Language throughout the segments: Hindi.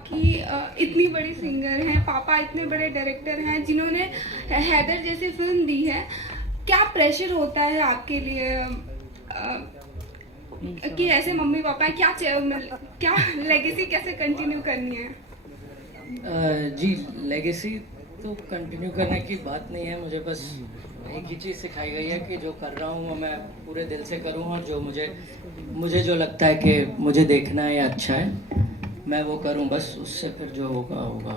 आपकी इतनी बड़ी सिंगर हैं, पापा इतने बड़े डायरेक्टर हैं जिन्होंने हैदर जैसी फिल्म दी है, क्या प्रेशर होता है आपके लिए कि ऐसे मम्मी पापा हैं, क्या लेगेसी कैसे कंटिन्यू करनी है? जी, लेगेसी तो कंटिन्यू करने की बात नहीं है। मुझे बस एक ही चीज़ सिखाई गई है कि जो कर रहा हूँ वो मैं पूरे दिल से करूँ, और जो मुझे जो लगता है कि मुझे देखना है या अच्छा है, मैं वो करूँ। बस उससे फिर जो होगा होगा।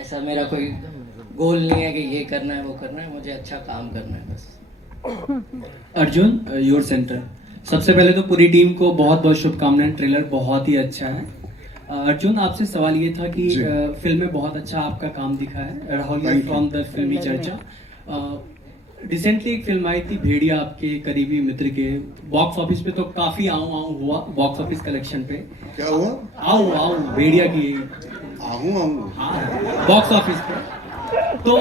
ऐसा मेरा कोई गोल नहीं है कि ये करना है वो करना है, मुझे अच्छा काम करना है बस। Arjun, your centre. सबसे पहले तो पूरी टीम को बहुत बहुत शुभकामनाएं। ट्रेलर बहुत ही अच्छा है। अर्जुन, आपसे सवाल ये था कि फिल्म में बहुत अच्छा आपका काम दिखा है। राहुल फ्रॉम द फिल्मी चर्चा। रिसेंटली एक फिल्म आई थी भेड़िया, आपके करीबी मित्र के। बॉक्स ऑफिस पे तो काफी आऊं आऊं हुआ बॉक्स ऑफिस कलेक्शन पे। क्या हुआ? आऊं आऊं भेड़िया की आहू आहू बॉक्स ऑफिस पे। तो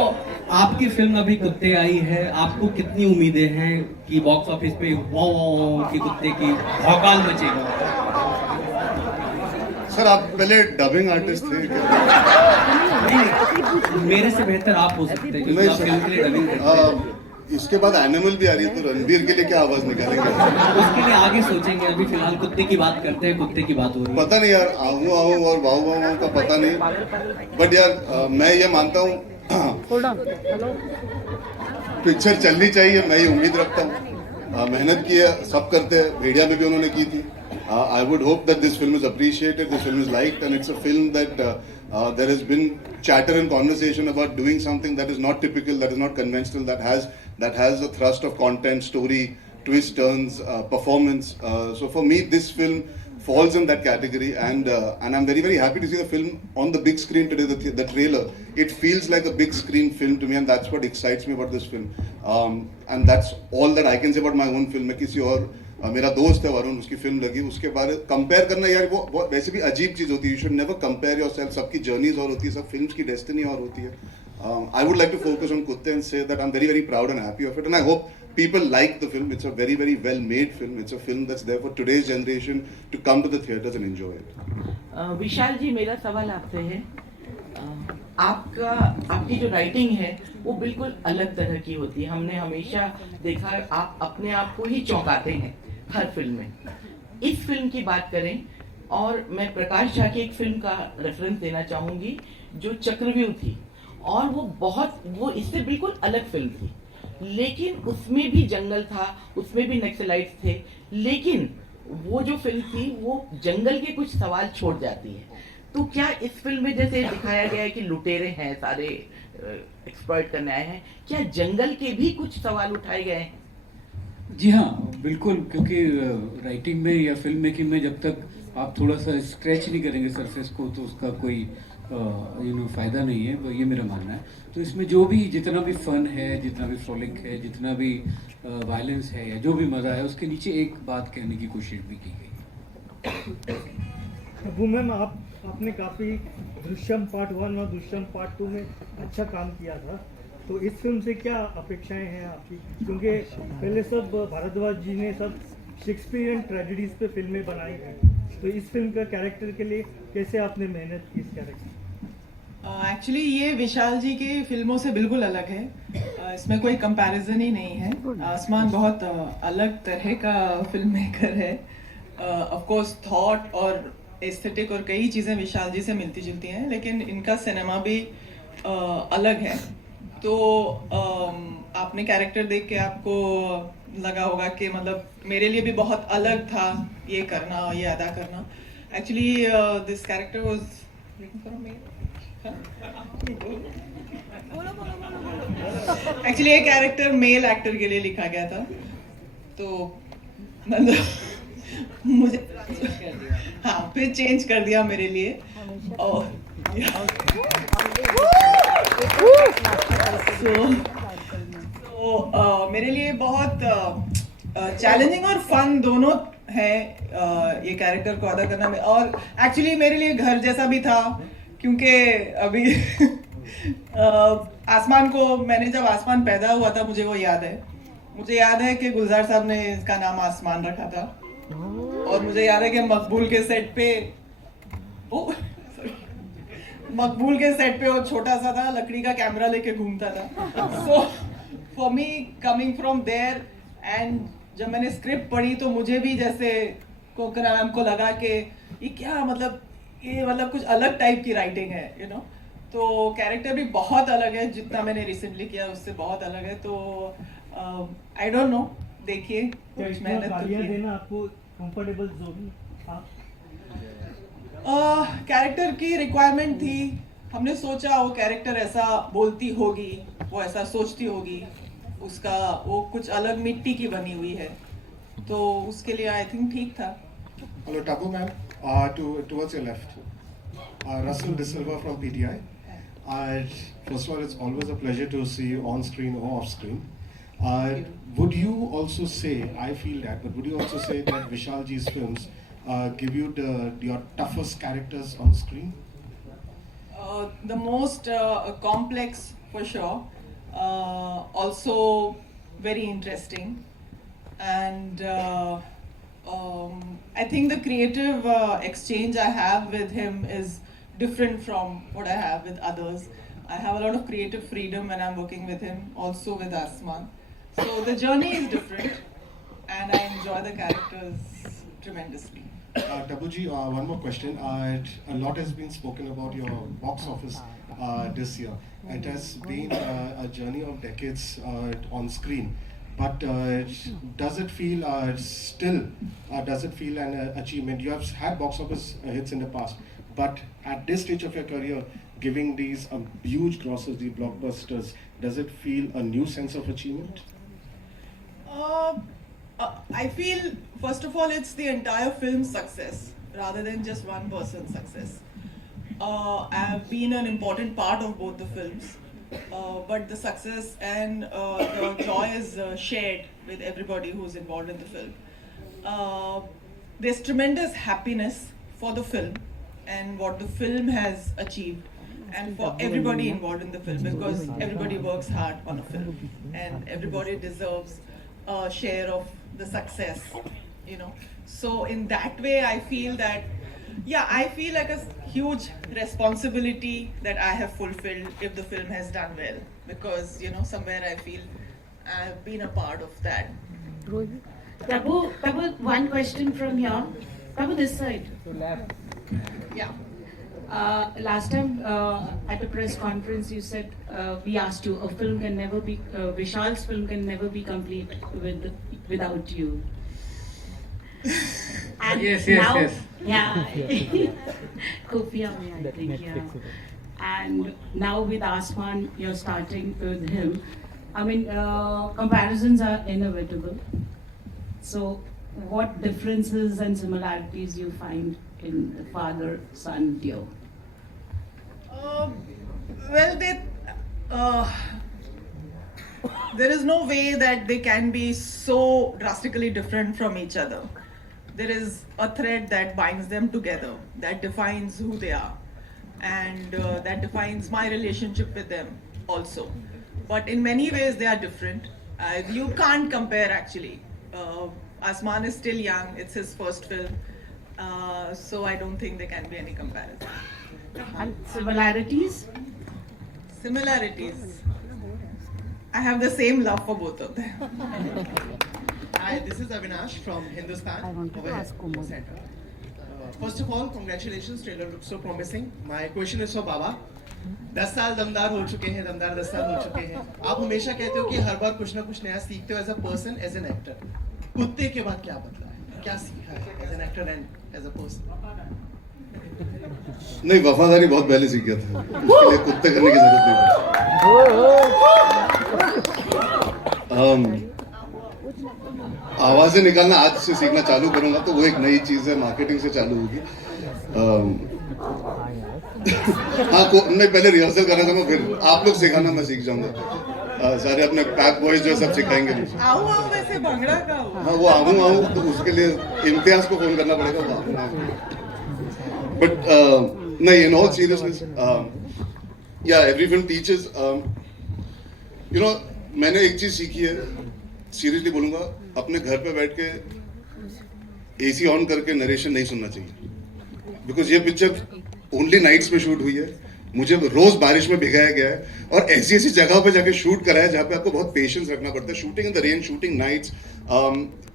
आपकी फिल्म अभी कुत्ते आई है, आपको कितनी उम्मीदें हैं कि बॉक्स ऑफिस पे वाव की कुत्ते की भौकाल मचेगा? सर, आप पहले डबिंग आर्टिस्ट थे क्या? नहीं, मेरे से बेहतर आप हो सकते हैं क्योंकि आप फिल्म के लिए डबिंग करते हैं। इसके बाद एनिमल भी आ रही है, तो रणबीर के लिए क्या आवाज निकालेंगे? उसके लिए आगे सोचेंगे। अभी फिलहाल कुत्ते की बात करते हैं। कुत्ते की बात हो रही है। पता नहीं यार, आहू आहू और वाहू वाहू का पता नहीं, बट यार मैं ये मानता हूँ पिक्चर चलनी चाहिए, मैं ये उम्मीद रखता हूँ। मेहनत की है, सब करते हैं। भेड़िया में भी उन्होंने की थी। I would hope that this film is appreciated, this film is liked, and it's a film that there has been chatter and conversation about doing something that is not typical, that is not conventional, that has a thrust of content, story, twists, turns, performance. So for me, this film falls in that category, and I'm very very happy to see the film on the big screen today. The trailer, it feels like a big screen film to me, and that's what excites me about this film. And that's all that I can say about my own film. मैं किसी और मेरा दोस्त है वरुण, उसकी फिल्म लगी, उसके बारे कंपेयर करना यार वो वैसे भी अजीब चीज होती है। You should never compare yourself. सबकी जर्नीज और होती है, सब फिल्म्स की डेस्टिनी और होती है। I would like to focus on कुत्ते and say that I am very very proud and happy of it, and I hope people like the film. It's a very very well made film. It's a film that's there for today's generation to come to the theaters and enjoy it. विशाल जी, मेरा सवाल आपसे है। आपकी जो राइटिंग है वो बिल्कुल अलग तरह की होती है। हमने हमेशा देखा है आप अपने आप को ही चौंकाते हैं हर फिल्म में। इस फिल्म की बात करें, और मैं प्रकाश झा की एक फिल्म का रेफरेंस देना चाहूंगी जो चक्रव्यूह थी, और वो इससे बिल्कुल अलग फिल्म थी, लेकिन उसमें भी जंगल था, उसमें भी नक्सलाइट्स थे, लेकिन वो जो फिल्म थी वो जंगल के कुछ सवाल छोड़ जाती है। तो क्या इस फिल्म में जैसे दिखाया गया है कि लुटेरे हैं, सारे एक्सप्लॉइट करने आए हैं, क्या जंगल के भी कुछ सवाल उठाए गए हैं? जी हाँ, बिल्कुल। क्योंकि राइटिंग में या फिल्म मेकिंग में जब तक आप थोड़ा सा स्क्रैच नहीं करेंगे सरफेस को, तो उसका कोई फायदा नहीं है, ये मेरा मानना है। तो इसमें जो भी जितना भी फन है, जितना भी फ्रॉलिक है, जितना भी वायलेंस है या जो भी मजा है, उसके नीचे एक बात कहने की कोशिश भी की गई। प्रभु मैम, आपने काफ़ी दृश्यम पार्ट 1 और दृश्यम पार्ट 2 में अच्छा काम किया था, तो इस फिल्म से क्या अपेक्षाएं हैं आपकी? क्योंकि पहले सब भारद्वाज जी ने सब शेक्सपियरियन ट्रेजेडीज पे फिल्में बनाई हैं, तो इस फिल्म का कैरेक्टर के लिए कैसे आपने मेहनत की इस कैरेक्टर? एक्चुअली ये विशाल जी की फिल्मों से बिल्कुल अलग है। इसमें कोई कंपैरिजन ही नहीं है। आसमान बहुत अलग तरह का फिल्म मेकर है। ऑफ कोर्स थॉट और एस्थेटिक और कई चीज़ें विशाल जी से मिलती जुलती हैं, लेकिन इनका सिनेमा भी अलग है। तो आपने कैरेक्टर देख के आपको लगा होगा कि मतलब मेरे लिए भी बहुत अलग था ये करना, ये अदा करना। Actually this character was actually ये कैरेक्टर मेल एक्टर के लिए लिखा गया था, तो मतलब मुझे हाँ फिर चेंज कर दिया मेरे लिए। और मेरे लिए बहुत चैलेंजिंग और फन दोनों है ये कैरेक्टर को अदा करना में। और एक्चुअली मेरे लिए घर जैसा भी था, क्योंकि अभी आसमान को मैंने जब आसमान पैदा हुआ था, मुझे वो याद है। मुझे याद है कि गुलजार साहब ने इसका नाम आसमान रखा था, और मुझे याद है कि मकबूल के सेट पे ओ मकबूल के सेट पे वो छोटा सा था, लकड़ी का कैमरा लेके घूमता था. So for me coming from there and जब मैंने स्क्रिप्ट पढ़ी तो मुझे भी जैसे कोकना मैम को लगा कि ये क्या मतलब, ये मतलब कुछ अलग टाइप की राइटिंग है, यू नो. तो कैरेक्टर भी बहुत अलग है, जितना मैंने रिसेंटली किया उससे बहुत अलग है. तो आई डोंट नो, देखिए क्या कुछ इतना मेहनत तो गालियाँ की है. देना आपको कंफर्टेबल जोन आप कैरेक्टर की रिक्वायरमेंट थी. हमने सोचा वो कैरेक्टर ऐसा बोलती होगी, वो ऐसा सोचती होगी, उसका वो कुछ अलग मिट्टी की बनी हुई है, तो उसके लिए आई थिंक ठीक था. Hello, Tabu ma'am. Towards your left. Russell De Silva from PTI. First of all, it's always a pleasure to see you on screen or off screen. Would you also say, I feel that, but would you also say that Vishal Ji's films give you your toughest characters on screen? The most complex for sure, also very interesting, and I think the creative exchange I have with him is different from what I have with others. I have a lot of creative freedom when I'm working with him, also with Asman. So the journey is different, and I enjoy the characters tremendously. Tabuji, one more question. A lot has been spoken about your box office this year. It has been a journey of decades on screen. But does it feel does it feel an achievement? You have had box office hits in the past, but at this stage of your career, giving these huge grosses, these blockbusters, does it feel a new sense of achievement? I feel, first of all, it's the entire film's success rather than just one person's success. I have been an important part of both the films, but the success and the joy is shared with everybody who's involved in the film. There's tremendous happiness for the film and what the film has achieved, and for everybody involved in the film, because everybody works hard on a film and everybody deserves a share of the success, you know. So in that way I feel that, yeah, I feel like a huge responsibility that I have fulfilled if the film has done well, because, you know, somewhere I feel I've been a part of that. Tabu, one question from here. Tabu, this side. Yeah. Last time at a press conference, you said we asked you, a film can never be Vishal's film can never be complete without you. And Yes. Yeah. Kofia mein, I think, yeah. And now with Asman, you're starting with him. I mean, comparisons are inevitable. So, what differences and similarities you find in the father-son duo? Well, there is no way that they can be so drastically different from each other. There is a thread that binds them together, that defines who they are, and that defines my relationship with them also. But in many ways they are different. You can't compare actually. Asman is still young, it's his first film, so I don't think there can be any comparison. And similarities? Similarities. I have the same love for both of them. Hi, this is Avinash from Hindustan. Over here, center. First of all, congratulations, trailer looks so promising. My question is for Baba. 10 साल दमदार हो चुके हैं, दमदार 10 साल हो चुके हैं. आप हमेशा कहते हो कि हर बार कुछ ना कुछ नया सीखते हो as a person, as an actor. कुत्ते के बाद क्या बदला है, क्या सीखा है as an actor and as a person? नहीं, वफादारी बहुत पहले सीख गया था, उसके लिए कुत्ते करने की जरूरत नहीं. आवाजें निकालना आज से सीखना चालू करूंगा, तो वो एक नई चीज है, मार्केटिंग से चालू होगी. हाँ, मैं पहले रिहर्सल करना चाहूंगा, फिर आप लोग सिखाना, मैं सीख जाऊंगा. सारे अपने पैक बॉयज जो सब सिखाएंगे मुझे. आओ वैसे भंगड़ा का हो. हाँ, वो आऊँ तो उसके लिए इम्तियाज को फोन करना पड़ेगा, वो आऊँ. But no, in all seriousness, yeah, every film teaches. You know, मैंने एक चीज सीखी है, सीरियसली बोलूंगा, अपने घर पे बैठ के एसी ऑन करके नरेशन नहीं सुनना चाहिए. बिकॉज ये पिक्चर ओनली नाइट्स में शूट हुई है, मुझे रोज बारिश में भिगाया गया है और ऐसी ऐसी जगह पे जाके शूट करा है जहाँ पे आपको बहुत पेशेंस रखना पड़ता है, shooting in the rain, shooting nights,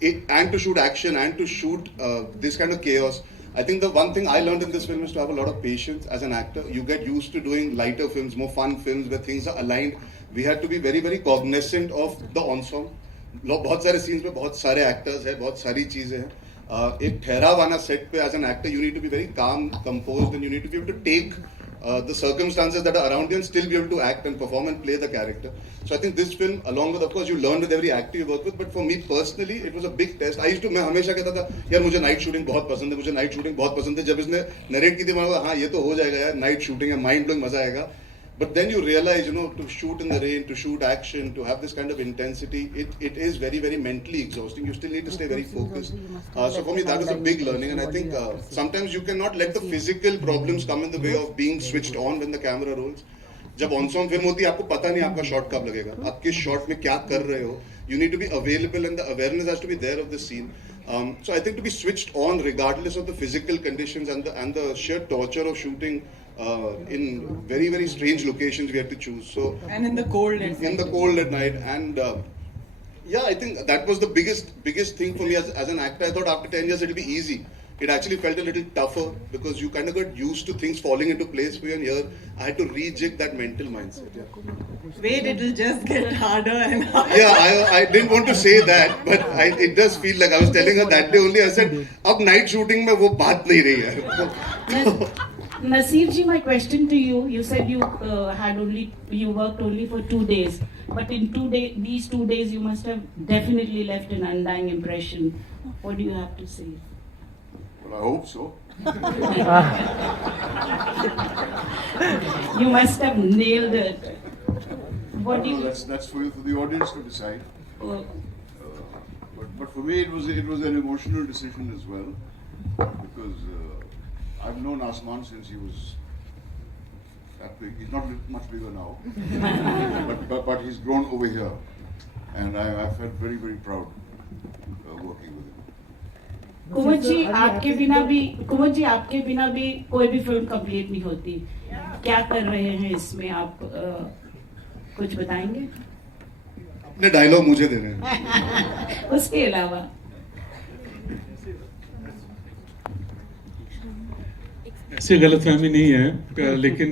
and to shoot action and to shoot this kind of chaos. I think the one thing I learned in this film is to have a lot of patience as an actor. You get used to doing lighter films, more fun films where things are aligned. We had to be very very cognizant of the ensemble. बहुत सारे scenes में बहुत सारे actors हैं, बहुत सारी चीजें हैं. एक ठहराव आना set पे as an actor you need to be very calm, composed, and you need to be able to take the circumstances that are around you and still be able to act and perform and play the character. So I think this film, along with, of course, you learn with every actor you work with, but for me personally, it was a big test. मैं हमेशा कहता था यार मुझे नाइट शूटिंग बहुत पसंद है, मुझे नाइट शूटिंग बहुत पसंद है. जब इसने नरेट की थी मैंने कहा हाँ ये तो हो जाएगा यार, नाइट शूटिंग है, माइंड ब्लोइंग मजा आएगा. But then you realize, you know, to shoot in the rain, to shoot action, to have this kind of intensity, it is very, very mentally exhausting. You still need to stay very focused. So for me, that was a big learning. And I think sometimes you cannot let the physical problems come in the way of being switched on when the camera rolls. जब ऑन-सॉन्ग फिल्म होती है आपको पता नहीं आपका शॉट कब लगेगा, आप किस शॉट में क्या कर रहे हो. You need to be available and the awareness has to be there of the scene. So I think to be switched on regardless of the physical conditions and the sheer torture of shooting in very very strange locations we had to choose. So and in the cold at night, and yeah, I think that was the biggest thing for me as an actor. I thought after 10 years it'll be easy. It actually felt a little tougher because you kind of got used to things falling into place for you, and here I had to rejig that mental mindset. Yeah. Wait, it'll just get harder and harder. Yeah, I didn't want to say that, but it does feel like I was telling her that day only. I said, अब night shooting में वो बात नहीं रही है. Naseer ji, my question to you, you said you worked only for 2 days, but in these 2 days you must have definitely left an undying impression. What do you have to say? Well, I hope so. You must have nailed it. What do you? That's for the audience to decide. But for me, it was an emotional decision as well, because I've known Asman since he was that big. He's not much bigger now, but he's grown over here, and I felt very very proud working with him. Kunwar ji आपके बिना भी कोई भी फिल्म कंप्लीट नहीं होती. क्या कर रहे हैं इसमें आप कुछ बताएंगे? अपने डायलॉग मुझे देने हैं. उसके अलावा ऐसी गलतफहमी नहीं है, लेकिन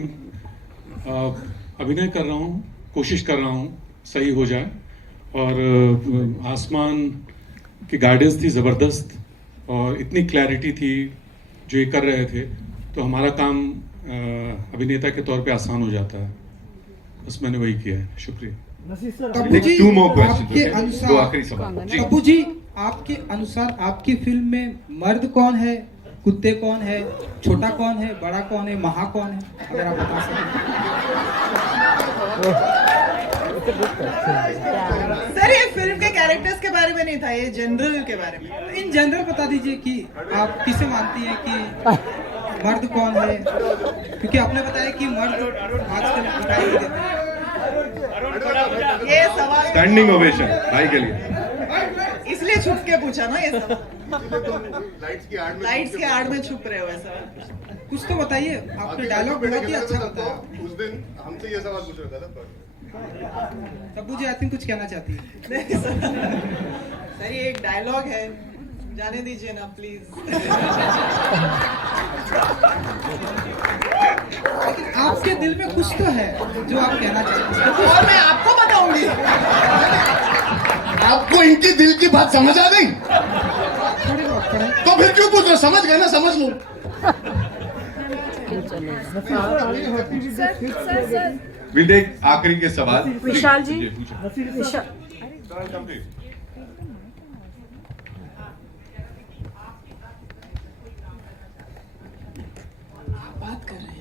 अभिनय कर रहा हूँ, कोशिश कर रहा हूँ सही हो जाए. और आसमान की गाइडेंस थी ज़बरदस्त और इतनी क्लैरिटी थी जो ये कर रहे थे, तो हमारा काम अभिनेता के तौर पे आसान हो जाता है. बस मैंने वही किया है. शुक्रिया. तब्बू जी, आपके अनुसार आखिरी सवाल. तब्बू जी, आपके अनुसार आपकी फिल्म में मर्द कौन है, कुत्ते कौन है, छोटा कौन है, बड़ा कौन है, महा कौन है, अगर आप बता सकें. सर ये फिल्म के कैरेक्टर्स के बारे में नहीं था, ये जनरल के बारे में. इन जनरल बता दीजिए कि आप किसे मानती हैं कि मर्द कौन है, क्योंकि आपने बताया कि मर्द आजकल दिखाई नहीं देते. ये सवाल स्टैंडिंग ओवेशन भाई के लिए. इसलिए छुप के पूछा ना ये सवाल. लाइट्स के आड़ में छुप रहे हो ऐसा. कुछ तो बताइए, आपने डायलॉग बहुत ही अच्छा बताया. उस दिन हमसे ये सवाल पूछ रहा था. तब्बू जी आई थिंक कुछ कहना चाहती है. सर ये एक डायलॉग है, जाने दीजिए ना प्लीज. आपके दिल में कुछ तो है जो आप कहना चाहते हैं और मैं आपको बताऊंगी. आपको इनकी दिल की बात समझ आ गई? तो फिर क्यों पूछ रहे? समझ गए ना, समझ लो. विल टेक आखिरी के सवाल. विशाल जी, बात कर रहे हैं.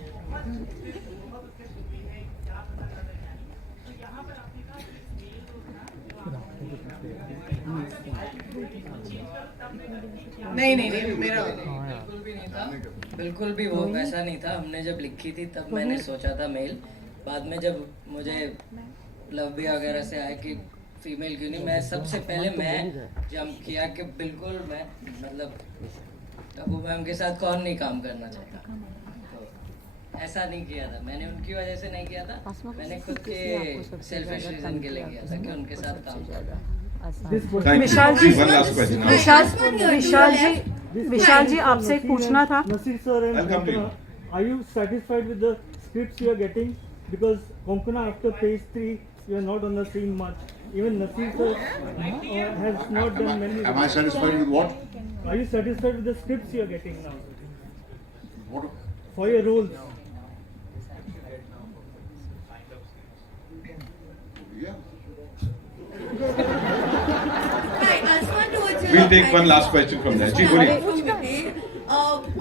नहीं मेरा बिल्कुल भी वो वैसा नहीं था. हमने जब लिखी थी तब मैंने सोचा था मेल. बाद में जब मुझे लव भी वगैरह से आया कि फीमेल क्यों नहीं, मैं सबसे पहले मैं जंप किया कि बिल्कुल मैं मतलब तब्बू मैम के साथ कौन नहीं काम करना चाहेगा, तो ऐसा नहीं किया था मैंने, उनकी वजह से नहीं किया था, मैंने खुद के सेल्फिश रीजन के लिए किया था कि उनके साथ काम करना। विशाल जी आपसे एक पूछना था। Nasir sir and Konkona, are you satisfied with the scripts you are getting? Because Konkona, after phase 3, you are not on the scene much. Even Nasir sir has not done many. Am I satisfied with what? Are you satisfied with the scripts you are getting now What? for your roles? Yeah. We'll take one last question from there. Ji, boliye.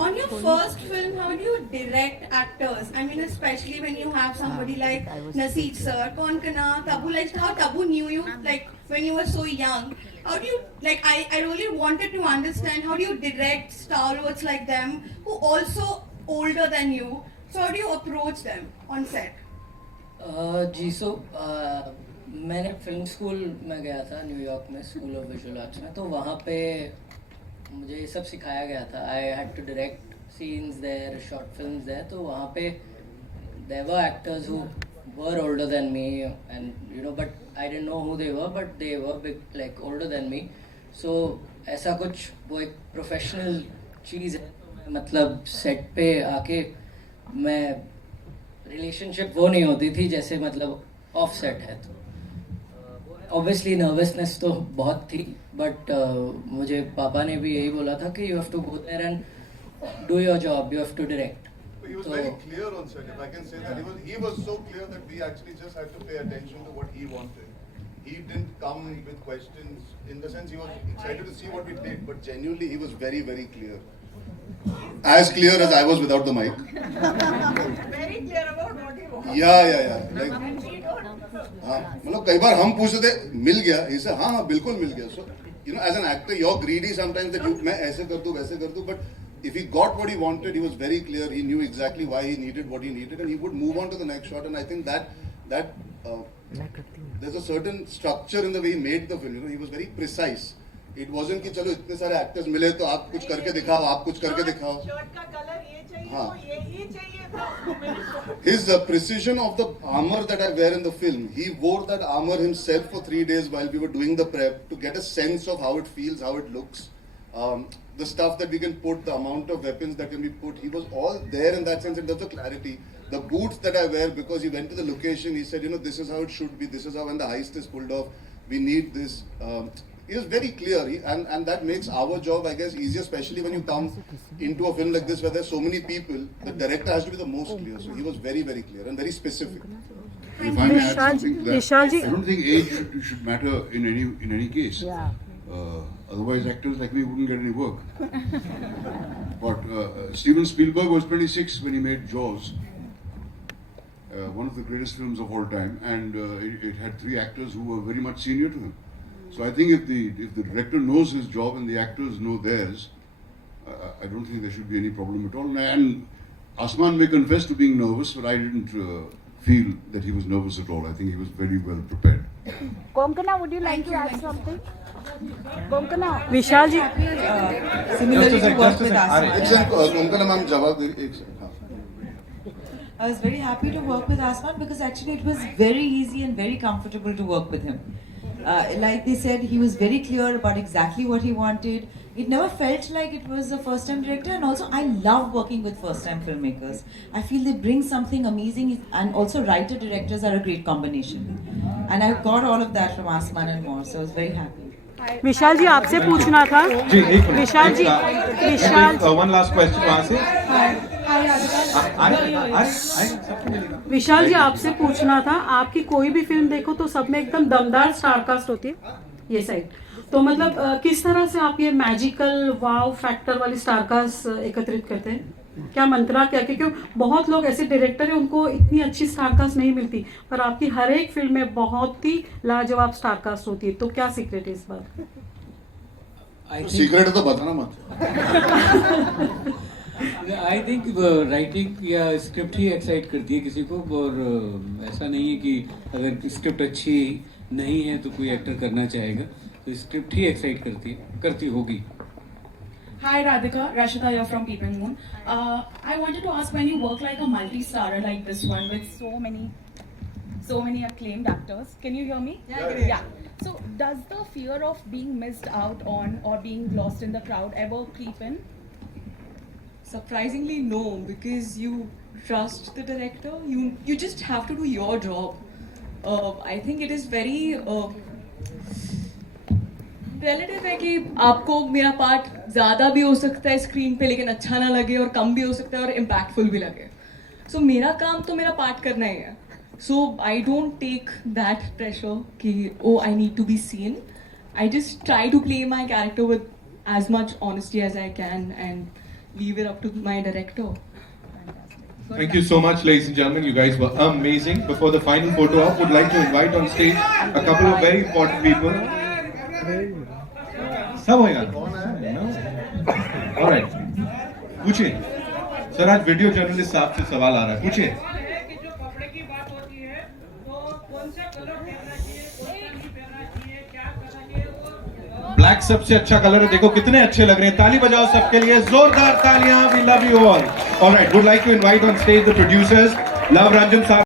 On your first film, how do you direct actors? I mean, especially when you have somebody like Nasir sir, Konkona, Tabu, like how Tabu knew you, like when you were so young. How do you, like, I really wanted to understand, how do you direct stalwarts like them, who also older than you? So how do you approach them on set? जी सो मैंने फिल्म स्कूल में गया था न्यूयॉर्क में, स्कूल ऑफ विजुअल आर्ट्स में, तो वहाँ पे मुझे ये सब सिखाया गया था। I had to direct scenes there, short films there, तो वहाँ पे there were actors who were older than me and you know, but I didn't know who they were, but they were big like older than me. So ऐसा कुछ वो एक प्रोफेशनल चीज़ है, मतलब सेट पे आके मैं रिलेशनशिप वो नहीं होती थी जैसे मतलब ऑफ सेट है। तो ऑब्वियसली नर्वसनेस तो बहुत थी, बट मुझे पापा ने भी यही बोला था कि you have to go there and do your job, you have to direct. He was very clear on set, if I can say that. He was so clear that we actually just had to pay attention to what he wanted. He didn't come with questions, in the sense he was excited to see what we did, but genuinely he was very, very clear. As clear as I was without the mic. Very clear about what he wants. Yeah. Like, हाँ, मतलब कई बार हम पूछते थे मिल गया, इसे हाँ बिल्कुल मिल गया। So you know, as an actor, you're greedy sometimes that मैं ऐसे कर दूँ वैसे कर दूँ, but if he got what he wanted, he was very clear. He knew exactly why he needed what he needed, and he would move on to the next shot. And I think that there's a certain structure in the way he made the film. You know, he was very precise. It wasn't कि चलो इतने सारे actors मिले तो आप कुछ करके दिखाओ, आप कुछ करके दिखाओ। शर्ट का कलर ये चाहिए, हाँ। वो ये चाहिए था। His precision of the armor that I wear in the film, he wore that armor himself for 3 days while we were doing the prep to get a sense of how it feels, how it looks. The stuff that we can put, the amount of weapons that can be put, he was all there in that sense in terms of clarity. The boots that I wear, because he went to the location, he said, you know, this is how it should be, this is how when the heist is pulled off, we need this. He was very clear, and that makes our job, I guess, easier, especially when you come into a film like this where there's so many people. The director has to be the most clear, so he was very, very clear and very specific. If I may add something to that, I don't think age should matter in any case. Yeah. Otherwise, actors like me wouldn't get any work. But Steven Spielberg was 26 when he made Jaws, one of the greatest films of all time, and it had 3 actors who were very much senior to him. So I think if the director knows his job and the actors know theirs, I don't think there should be any problem at all. And Asman may confess to being nervous, but I didn't feel that he was nervous at all. I think he was very well prepared. Konkona, would you like to add something? Konkona, Vishal ji. Similarly to work with Asman. Konkona ma'am, jawab de ek second. I was very happy to work with Asman because actually it was very easy and very comfortable to work with him. Like they said, he was very clear about exactly what he wanted. It never felt like it was a first-time director, and also I love working with first-time filmmakers. I feel they bring something amazing, and also writer-directors are a great combination. And I got all of that from Asman and more, so I was very happy. विशाल जी आपसे पूछना था। जी एक मिनट। विशाल जी, वन लास्ट क्वेश्चन वहाँ से। विशाल जी आपसे पूछना था, आपकी कोई भी फिल्म देखो तो सब में एकदम दमदार स्टारकास्ट होती है, ये साइड, तो मतलब किस तरह से आप ये मैजिकल वाव फैक्टर वाली स्टारकास्ट एकत्रित करते हैं? क्या मंत्रा क्या, क्योंकि बहुत लोग ऐसे डायरेक्टर हैं उनको इतनी अच्छी स्टारकास्ट नहीं मिलती, पर आपकी हर एक फिल्म में बहुत ही लाजवाब स्टारकास्ट होती है, तो क्या सीक्रेट है इस बात? सीक्रेट है तो बताना मत। आई थिंक राइटिंग या स्क्रिप्ट ही एक्साइट करती है किसी को, और ऐसा नहीं है कि अगर स्क्रिप्ट अच्छी नहीं है तो कोई एक्टर करना चाहेगा, तो स्क्रिप्ट ही एक्साइट करती होगी। Hi Radhika, Rashida here from Peeping Moon. I wanted to ask, when you work like a multi-starrer like this one with so many acclaimed actors, can you hear me? Yeah. So does the fear of being missed out on or being lost in the crowd ever creep in? Surprisingly, no, because you trust the director. You just have to do your job. I think it is very relative है कि आपको मेरा पार्ट ज़्यादा भी हो सकता है स्क्रीन पे लेकिन अच्छा ना लगे और कम भी हो सकता है और इम्पैक्टफुल भी लगे. सो मेरा काम तो मेरा पार्ट करना ही है. So I don't take that pressure कि oh I need to be seen. I just try to play my character with as much honesty as I can and leave it up to my director. Thank you so much, ladies and gentlemen. You guys were amazing. Before the final photo op, would like to invite on stage a couple of very important people. सब होएगा. All right. पूछिए. सर आज वीडियो जर्नलिस्ट साहब से सवाल आ रहा है. पूछिए. ब्लैक सबसे अच्छा कलर है. देखो कितने अच्छे लग रहे हैं. ताली बजाओ सबके लिए. जोरदार तालियां. We love you all. All right. Would like to invite on stage the producers. Love Ranjan साहब.